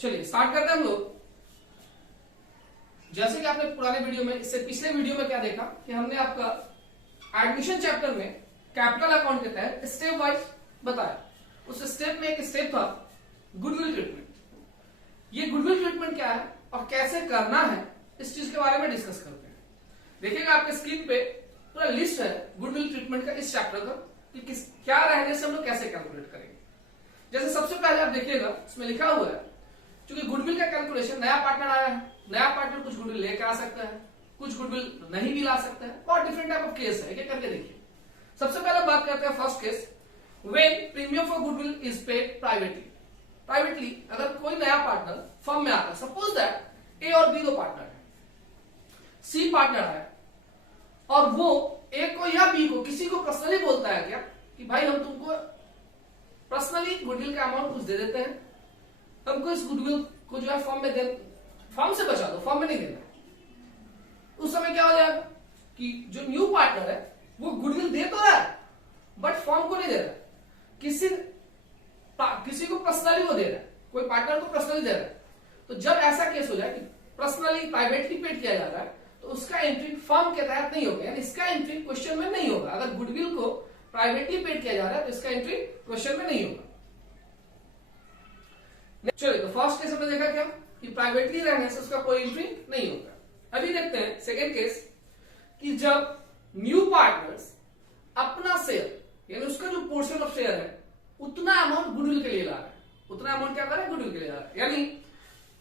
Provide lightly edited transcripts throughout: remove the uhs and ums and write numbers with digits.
चलिए स्टार्ट करते हैं हम लोग। जैसे कि आपने पुराने वीडियो में, इससे पिछले वीडियो में क्या देखा कि हमने आपका एडमिशन चैप्टर में कैपिटल अकाउंट के तहत स्टेप वाइज बताया। उस स्टेप में एक स्टेप था गुडविल ट्रीटमेंट। ये गुडविल ट्रीटमेंट क्या है और कैसे करना है, इस चीज के बारे में डिस्कस करते हैं। देखिएगा आपके स्क्रीन पे पूरा लिस्ट है गुडविल ट्रीटमेंट का इस चैप्टर का कि किस क्या रहने से हम लोग कैसे कैलकुलेट करेंगे। जैसे सबसे पहले आप देखिएगा इसमें लिखा हुआ है, क्योंकि गुडविल का कैलकुलेशन, नया पार्टनर आया है, नया पार्टनर कुछ गुडविल लेकर आ सकता है, कुछ गुडविल नहीं भी ला सकता है, और डिफरेंट टाइप ऑफ केस है। एक करके देखिए। सबसे पहले बात करते हैं first case, when premium for goodwill is paid privately. Privately अगर कोई नया पार्टनर फर्म में आता है, सपोज दैट ए और बी दो पार्टनर है, सी पार्टनर है और वो ए को या बी को किसी को पर्सनली बोलता है क्या कि भाई हम तुमको पर्सनली गुडविल का अमाउंट कुछ दे देते हैं, हमको इस गुडविल को जो है फॉर्म में फॉर्म से बचा दो, फॉर्म में नहीं देना। उस समय क्या हो जाएगा कि जो न्यू पार्टनर है वो गुडविल दे तो रहा है बट फॉर्म को नहीं दे रहा, किसी को पर्सनली वो दे रहा है, कोई पार्टनर को पर्सनली दे रहा है। तो जब ऐसा केस हो जाए कि पर्सनली प्राइवेटली पेड किया जा रहा है तो उसका एंट्री फर्म के तहत नहीं होगा, यानी इसका एंट्री क्वेश्चन में नहीं होगा। अगर गुडविल को प्राइवेटली पेड किया जा रहा है तो इसका एंट्री क्वेश्चन में नहीं होगा। चलिए, तो फर्स्ट केस हमने देखा क्या कि प्राइवेटली रहने से उसका कोई एंट्री नहीं होगा। अभी देखते हैं सेकेंड केस कि जब न्यू पार्टनर्स अपना शेयर, यानी उसका जो पोर्शन ऑफ शेयर है उतना अमाउंट गुडविल के लिए ला रहा है, उतना अमाउंट क्या कर रहा है, गुडविल के लिए ला रहा है। यानी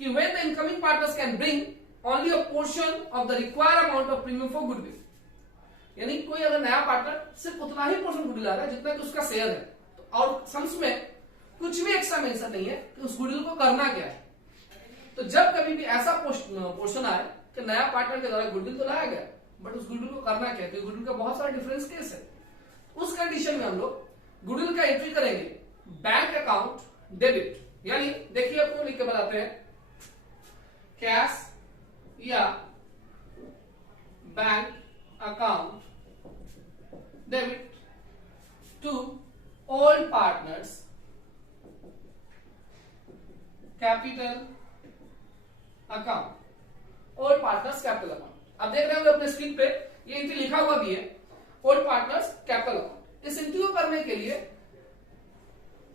कि when the incoming partners can bring only a portion of the required amount of premium for goodwill, यानी कोई अगर नया पार्टनर सिर्फ उतना ही पोर्शन गुडविल ला रहा है जितना कि उसका शेयर है, तो और सम्स में कुछ भी एक्स्ट्रा मेंशन नहीं है कि उस गुडविल को करना क्या है। तो जब कभी भी ऐसा पोर्शन आए कि नया पार्टनर के द्वारा गुडविल तो लाया गया बट उस गुडविल को करना क्या है, तो गुडविल का बहुत सारा डिफरेंस केस है। उस कंडीशन में हम लोग गुडविल का एंट्री करेंगे बैंक अकाउंट डेबिट, यानी देखिए आपको लिख के बताते हैं कैश या bank account debit to old partners capital account, old partners capital account. अब देख रहे होंगे अपने स्क्रीन पे ये एंट्री लिखा हुआ भी है, ओल्ड पार्टनर्स कैपिटल अकाउंट। इस एंट्री को करने के लिए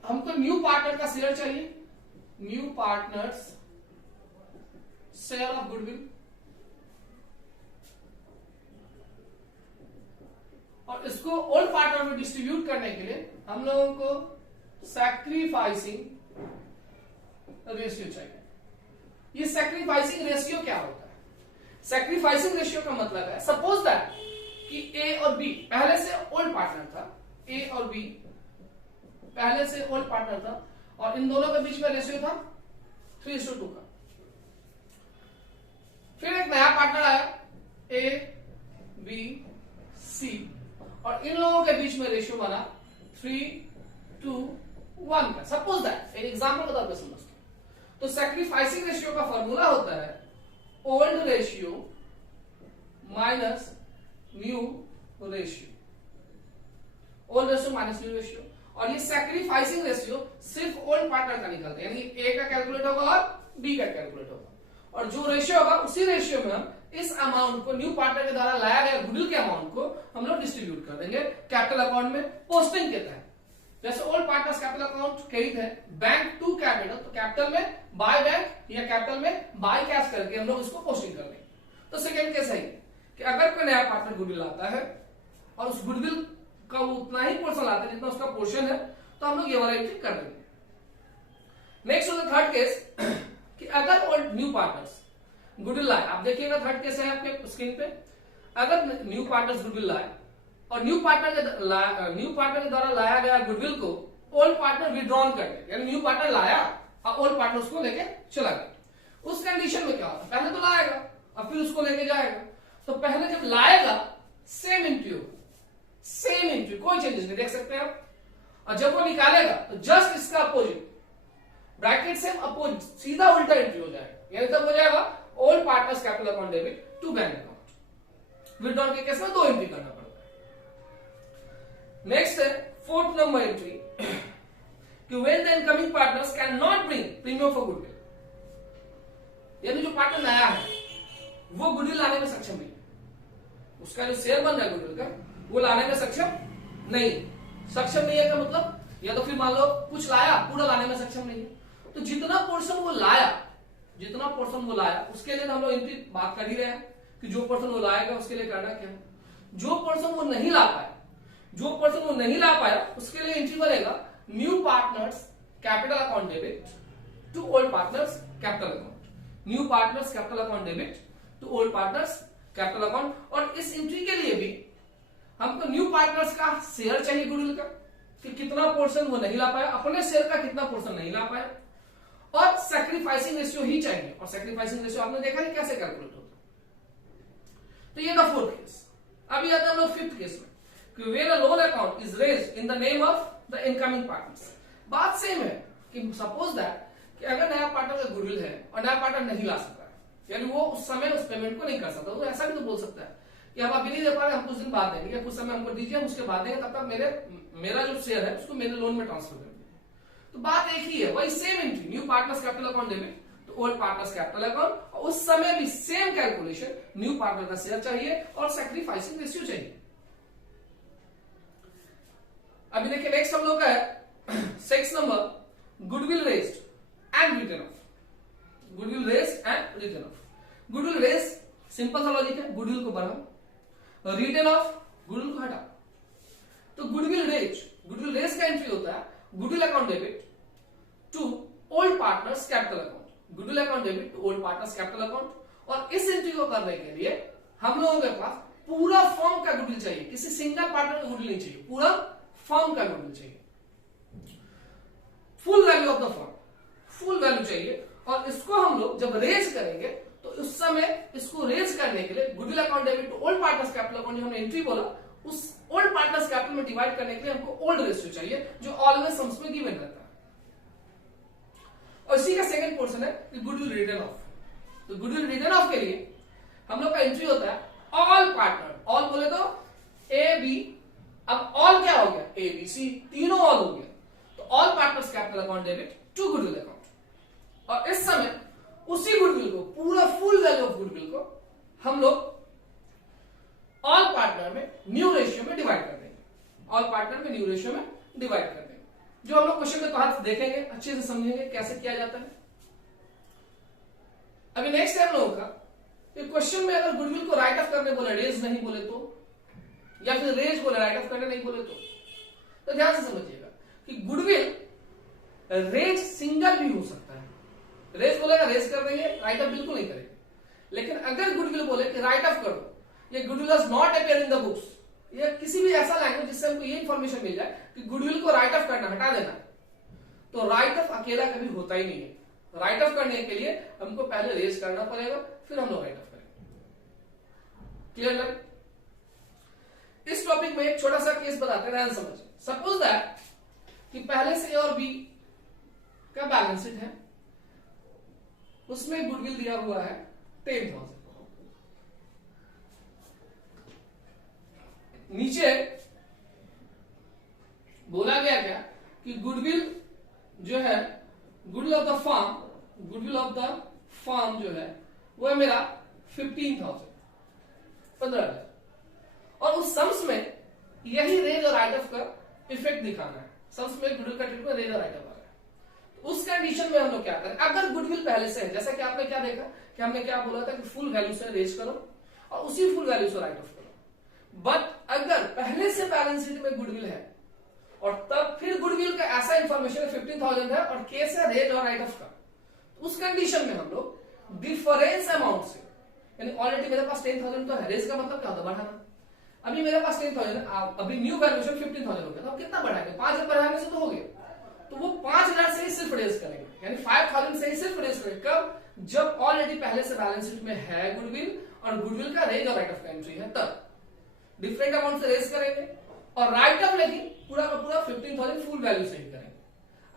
हमको न्यू पार्टनर का शेयर चाहिए, new partners share of goodwill, और इसको ओल्ड पार्टनर में डिस्ट्रीब्यूट करने के लिए हम लोगों को सैक्रिफाइसिंग रेशियो चाहिए। ये सैक्रिफाइसिंग रेशियो क्या होता है? सैक्रिफाइसिंग रेशियो का मतलब है, सपोज दैट कि ए और बी पहले से ओल्ड पार्टनर था, ए और बी पहले से ओल्ड पार्टनर था और इन दोनों के बीच में रेशियो था 3:2 का। फिर एक नया पार्टनर आया ए बी सी और इन लोगों के बीच में रेशियो बना 3:1 का। सपोज दैट एक एग्जांपल बता दो समझते। तो सैक्रिफाइसिंग रेशियो का फॉर्मूला होता है old ratio minus new ratio, old ratio minus new ratio. और ये सैक्रिफाइसिंग रेशियो सिर्फ ओल्ड पार्टनर का निकलता है, यानी ए का कैलकुलेट होगा और बी का कैलकुलेट होगा, और जो रेशियो होगा उसी रेशियो में हम इस अमाउंट को, न्यू पार्टनर के द्वारा लाया गया गुडविल के अमाउंट को हम लोग डिस्ट्रीब्यूट कर देंगे कैपिटल अकाउंट में पोस्टिंग के तहत। जैसे old partners capital account credit है बैंक टू कैपिटल, तो कैपिटल में बाय बैंक या कैपिटल में बाय कैश करके हम लोग इसको पोस्टिंग कर देंगे। तो सेकेंड केस है कि अगर कोई नया पार्टनर गुडविल आता है और उस गुडविल का वो उतना ही पोर्शन लाता है जितना उसका पोर्शन है, तो हम लोग ये वाला एंट्री कर देंगे। नेक्स्ट हो थर्ड केस कि अगर ओल्ड न्यू पार्टनर्स गुडविल लाए, आप देखिएगा थर्ड केस है आपके स्क्रीन पे, अगर न्यू पार्टनर्स गुडविल लाए और न्यू पार्टनर के द्वारा लाया गया गुडविल को ओल्ड पार्टनर विड्रॉन कर दे, यानी न्यू पार्टनर लाया और ओल्ड पार्टनर उसको लेके चला गया। उस कंडीशन में क्या होता है, पहले तो लाएगा और फिर उसको लेके जाएगा। तो पहले जब लाएगा सेम एंट्री होगा, सेम एंट्री, कोई चेंजेस नहीं, देख सकते हैं आप। और जब वो निकालेगा तो जस्ट इसका अपोजिट ब्रैकेट से अपोजिट सीधा उल्टा एंट्री हो जाएगा, यानी तब हो जाएगा old partners capital account debit to bank account. Withdrawal के केस में 2 एंट्री करना पड़ता है। नेक्स्ट है फोर्थ नंबर एंट्री कि when the incoming partners cannot bring premium for goodwill, यानी जो पार्टनर नया है वो गुडविल लाने में सक्षम नहीं है, उसका जो शेयर बन रहा है गुडविल का वो लाने में सक्षम नहीं है का मतलब, या तो फिर मान लो कुछ लाया पूरा लाने में सक्षम नहीं है। तो जितना पोर्शन वो लाया उसके लिए हम लोग एंट्री बात कर ही रहे हैं कि जो पोर्शन वो लाएगा उसके लिए करना क्या है। जो पोर्शन वो नहीं ला पाया उसके लिए एंट्री बनेगा new partners capital account debit to old partners capital account, new partners capital account debit to old partners capital account. और इस एंट्री के लिए भी हमको न्यू पार्टनर्स का शेयर चाहिए गुडविल का, कि कितना पोर्शन वो नहीं ला पाया, अपने शेयर का कितना पोर्शन नहीं ला पाया, और सैक्रिफाइसिंग रेशियो ही चाहिए। और सैक्रिफाइसिंग रेशियो आपने देखा है कैसे कैलकुलेट होता है। तो ये था फोर्थ केस। अभी आते हैं हम लोग फिफ्थ केस में, कि where a loan account is raised in the name of the incoming partners. बात सेम है कि सपोज दैट कि अगर नया पार्टनर का गुडविल है और नया पार्टनर नहीं ला सकता है, यानी वो उस समय उस पेमेंट को नहीं कर सकता, तो ऐसा भी तो बोल सकता है कि हम अभी नहीं दे पा रहे, हम कुछ दिन बाद देंगे, कुछ समय हमको दीजिए, हम उसके बाद देंगे, तब तक मेरा जो शेयर है उसको मेरे लोन में ट्रांसफर कर दीजिए। तो बात एक ही है, वही same entry, new partners capital account debit तो ओल्ड पार्टनर्स कैपिटल अकाउंट, और उस समय भी सेम कैलकुलेशन, न्यू पार्टनर का शेयर चाहिए और सैक्रिफाइसिंग रेशियो चाहिए। अभी देखिए नेक्स्ट हम लोग का है 6 number, goodwill raised and written off. Goodwill raised and written off. Goodwill raise simple सा लॉजिक है, गुडविल को बढ़ाओ, रिटर्न ऑफ गुडविल को हटाओ। तो गुडविल रेज का एंट्री होता है goodwill account debit to old partners capital account, goodwill account debit to old partners capital account. और इस एंट्री को करने के लिए हम लोगों के पास पूरा फर्म का गुडविल चाहिए, किसी सिंगल पार्टनर का गुडविल नहीं चाहिए, पूरा फर्म का गुडविल चाहिए, full value of the firm, full value चाहिए। और इसको हम लोग जब रेज करेंगे तो उस समय इसको रेज करने के लिए goodwill account debit to old partners capital account जो हमने एंट्री बोला, उस ओल्ड पार्टनर्स कैपिटल में डिवाइड करने के लिए हमको ओल्ड रेशियो चाहिए जो ऑलवेज सम्स में गिवन रहता है। और इसी का सेकंड पोर्शन है गुडविल रिटर्न ऑफ। तो गुडविल रिटर्न ऑफ के लिए हम लोग का एंट्री होता है ऑल पार्टनर, ऑल बोले तो ए बी, अब ऑल क्या हो गया, ए बी सी, तीनों ऑल हो गया, तो all partners capital account debit to goodwill account. और इस समय उसी गुडविल को, पूरा फुल वैल्यू ऑफ गुडविल को हम लोग ऑल पार्टनर में न्यू रेशियो में डिवाइड कर देंगे, ऑल पार्टनर में न्यू रेशियो में डिवाइड कर देंगे, जो हम लोग क्वेश्चन में तहत देखेंगे, अच्छे से समझेंगे कैसे किया जाता है। अभी नेक्स्ट है हम लोगों का क्वेश्चन में अगर गुडविल को राइट ऑफ करने बोले, रेज नहीं बोले तो, या फिर रेज बोले राइट ऑफ करने नहीं बोले तो ध्यान से समझिएगा कि गुडविल रेज सिंगल भी हो सकता है। रेज बोलेगा रेज कर देंगे, राइट ऑफ बिल्कुल नहीं करेंगे। लेकिन अगर गुडविल बोले कि राइट ऑफ करो, ये goodwill does not appear in the books, ये किसी भी ऐसा लैंग्वेज जिससे हमको ये इंफॉर्मेशन मिल जाए कि गुडविल को राइट ऑफ करना, हटा देना, तो राइट ऑफ अकेला कभी होता ही नहीं है। राइट ऑफ करने के लिए हमको पहले रेज करना पड़ेगा, फिर हम लोग राइट ऑफ करेंगे। क्लियर लग? इस टॉपिक में एक छोटा सा केस बताते हैं, समझिए। सपोज दैट कि पहले से ए और बी का बैलेंस शीट है, उसमें गुडविल दिया हुआ है 10,000, नीचे बोला गया क्या कि गुडविल जो है, goodwill of the firm, goodwill of the firm जो है वो है मेरा 15,000, 15,000। और उस सम्स में यही रेज और राइट ऑफ का इफेक्ट दिखाना है। सम्स में गुडविल का ट्रीटमेंट रेज और राइट ऑफ आ रहा है। उस कंडीशन में हम लोग क्या करें, अगर गुडविल पहले से है, जैसा कि आपने क्या देखा कि हमने क्या बोला था कि फुल वैल्यू से रेज करो और उसी फुल वैल्यू से राइट ऑफ करो। बट अगर पहले से बैलेंस शीट में गुडविल है और तब फिर गुडविल का ऐसा इंफॉर्मेशन है 15,000 है और केस है रेज और राइट ऑफ का, उस कंडीशन में हम लोग डिफरेंस अमाउंट से, यानी ऑलरेडी मेरे पास 10,000 तो है, रेज का मतलब क्या होता है, बढ़ाना। अभी मेरे पास 10,000, अभी न्यू वैल्यूएशन 15,000 हो गया, तो हम कितना बढ़ाएंगे, 5,000 बढ़ाने से तो हो गया, तो वो 5,000 से ही सिर्फ रेज करेंगे, यानी 5,000 से ही सिर्फ रेज करेंगे। कब? जब ऑलरेडी पहले से बैलेंस शीट में है गुडविल और गुडविल का रेज और राइट ऑफ का एंट्री है, तब डिफरेंट अमाउंट से रेज करेंगे और राइट ऑफ लेकिन पूरा का पूरा 15,000 फुल वैल्यू से ही करेंगे।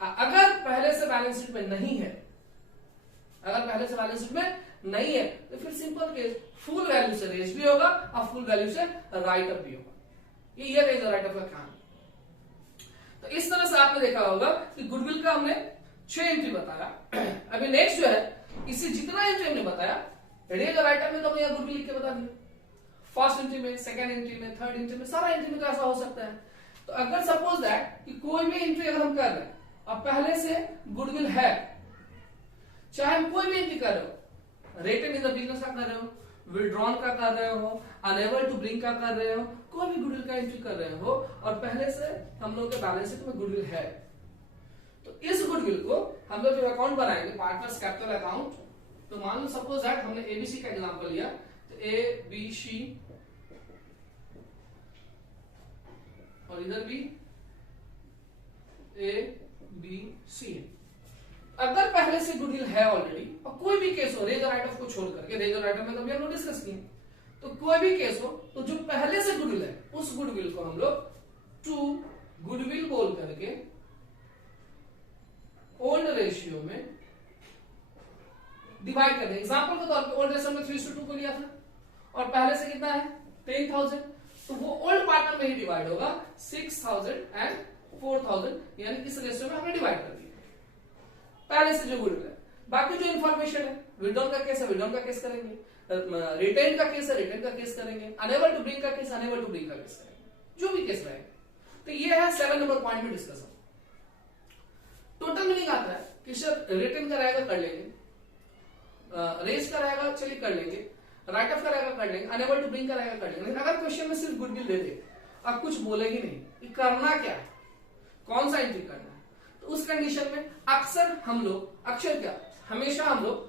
अगर पहले से बैलेंस शीट में नहीं है, अगर पहले से बैलेंस शीट में नहीं है, तो फिर सिंपल केस, फुल वैल्यू से रेज भी होगा और फुल वैल्यू से राइट ऑफ भी होगा। ये रेज और राइट ऑफ का काम। तो इस तरह से आपने देखा होगा कि गुडविल का हमने 6 एंट्री बताया। अभी नेक्स्ट जो है इसी जितना एंट्री हमने बताया रेज राइटर में तो हमने गुडविल लिख के बता दिया, फर्स्ट एंट्री में, सेकंड एंट्री में, थर्ड एंट्री में, सारा एंट्री में तो ऐसा हो सकता है। तो अगर सपोज दैट कि कोई भी एंट्री अगर हम कर रहे हैं और पहले से गुडविल है, चाहे हम कोई भी एंट्री कर रहे हो, रिटन इन द बिजनेस का कर रहे हो, विड्रॉन का कर रहे हो, अनेबल टू ब्रिंग का कर रहे हो, कोई भी गुडविल का एंट्री कर रहे हो और पहले से हम लोग के बैलेंस शीट में गुडविल है, तो इस गुडविल को हम लोग जो अकाउंट बनाएंगे पार्टनर्स कैपिटल अकाउंट, तो मान लो सपोज दैट हमने एबीसी का एग्जांपल लिया, तो ए बी सी और इधर भी ए बी सी। अगर पहले से गुडविल है ऑलरेडी और कोई भी केस हो, रेजर राइट ऑफ को छोड़ करके, रेजर राइट ऑफ में कभी हम लोग डिस्कस किए, तो कोई भी केस हो तो जो पहले से गुडविल है उस गुडविल को हम लोग टू गुडविल बोल करके ओल्ड रेशियो में डिवाइड कर दें। एग्जांपल के तौर पे ओल्ड रेशियो में 3:2 को लिया था और पहले से कितना है 10,000, तो वो ओल्ड पार्टनर में ही डिवाइड होगा 6,000 एंड 4,000, यानी इस रेशियो में हमने डिवाइड कर दिया पहले से जो गुडविल है। बाकी जो इन्फॉर्मेशन है, विड्रॉन का केस है विड्रॉन का केस करेंगे, रिटेन का केस है रिटेन का केस करेंगे, अनेबल टू ब्रिंग का केस अनेबल टू ब्रिंग का केस करेंगे, जो भी केस रहेगा। तो ये है 7 नंबर पॉइंट में डिस्कशन। टोटल मीनिंग आता है कि सर रिटेन का रहेगा कर लेंगे, रेज का रहेगा चलिए कर लेंगे, राइट ऑफ का रहेगा कर लेंगे, अनेबल टू ब्रिंग का रहेगा कर लेंगे। अगर क्वेश्चन में सिर्फ गुडविल दे दे, अब कुछ बोलेगी नहीं कि करना क्या है, कौन सा एंट्री करना है, तो उस कंडीशन में अक्सर हम लोग, अक्सर क्या हमेशा हम लोग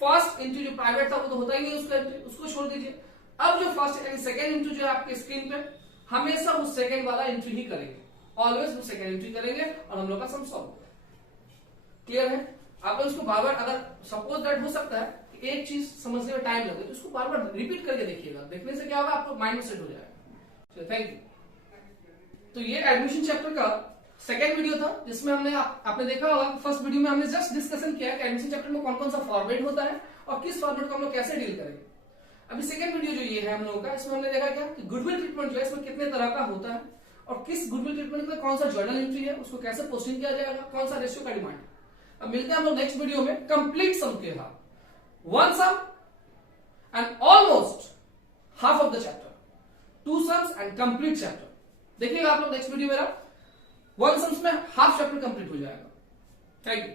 फर्स्ट एंट्री जो प्राइवेट था वो तो होता ही नहीं उसका एंट्री, उसको छोड़ दीजिए। अब जो फर्स्ट एंड सेकंड एंट्री जो है आपके स्क्रीन पे, हमेशा वो सेकंड वाला एंट्री ही करेंगे, ऑलवेज वो सेकंड एंट्री करेंगे और हम लोग का सम सॉल्व होगा। क्लियर है? आप उसको बार बार, अगर सपोज दैट हो सकता है कि एक चीज समझने में टाइम लगे तो उसको बार बार रिपीट करके देखिएगा, देखने से क्या होगा आपको माइंड में सेट हो जाएगा। Thank you. तो ये एडमिशन चैप्टर का सेकेंड वीडियो था जिसमें हमने आपने देखा होगा फर्स्ट वीडियो में हमने जस्ट डिस्कशन किया कि एडमिशन चैप्टर में कौन कौन सा फॉर्मेट होता है और किस फॉर्मेट को हम लोग कैसे डील करेंगे। अभी सेकंड वीडियो जो ये है हम लोगों का, इसमें हमने देखा क्या कि गुडविल ट्रीटमेंट जो है इसमें कितने तरह का होता है और किस गुडविल ट्रीटमेंट में कौन सा जर्नल एंट्री है, उसको कैसे पोस्टिंग किया जाएगा, कौन सा रेशियो का डिमांड है। अब मिलते हैं हम लोग नेक्स्ट वीडियो में कंप्लीट सम के साथ, one sum and almost half of the chapter, two sums and complete chapter. देखिएगा आप लोग नेक्स्ट वीडियो मेरा, वन सम्स में हाफ चैप्टर कंप्लीट हो जाएगा। Thank you.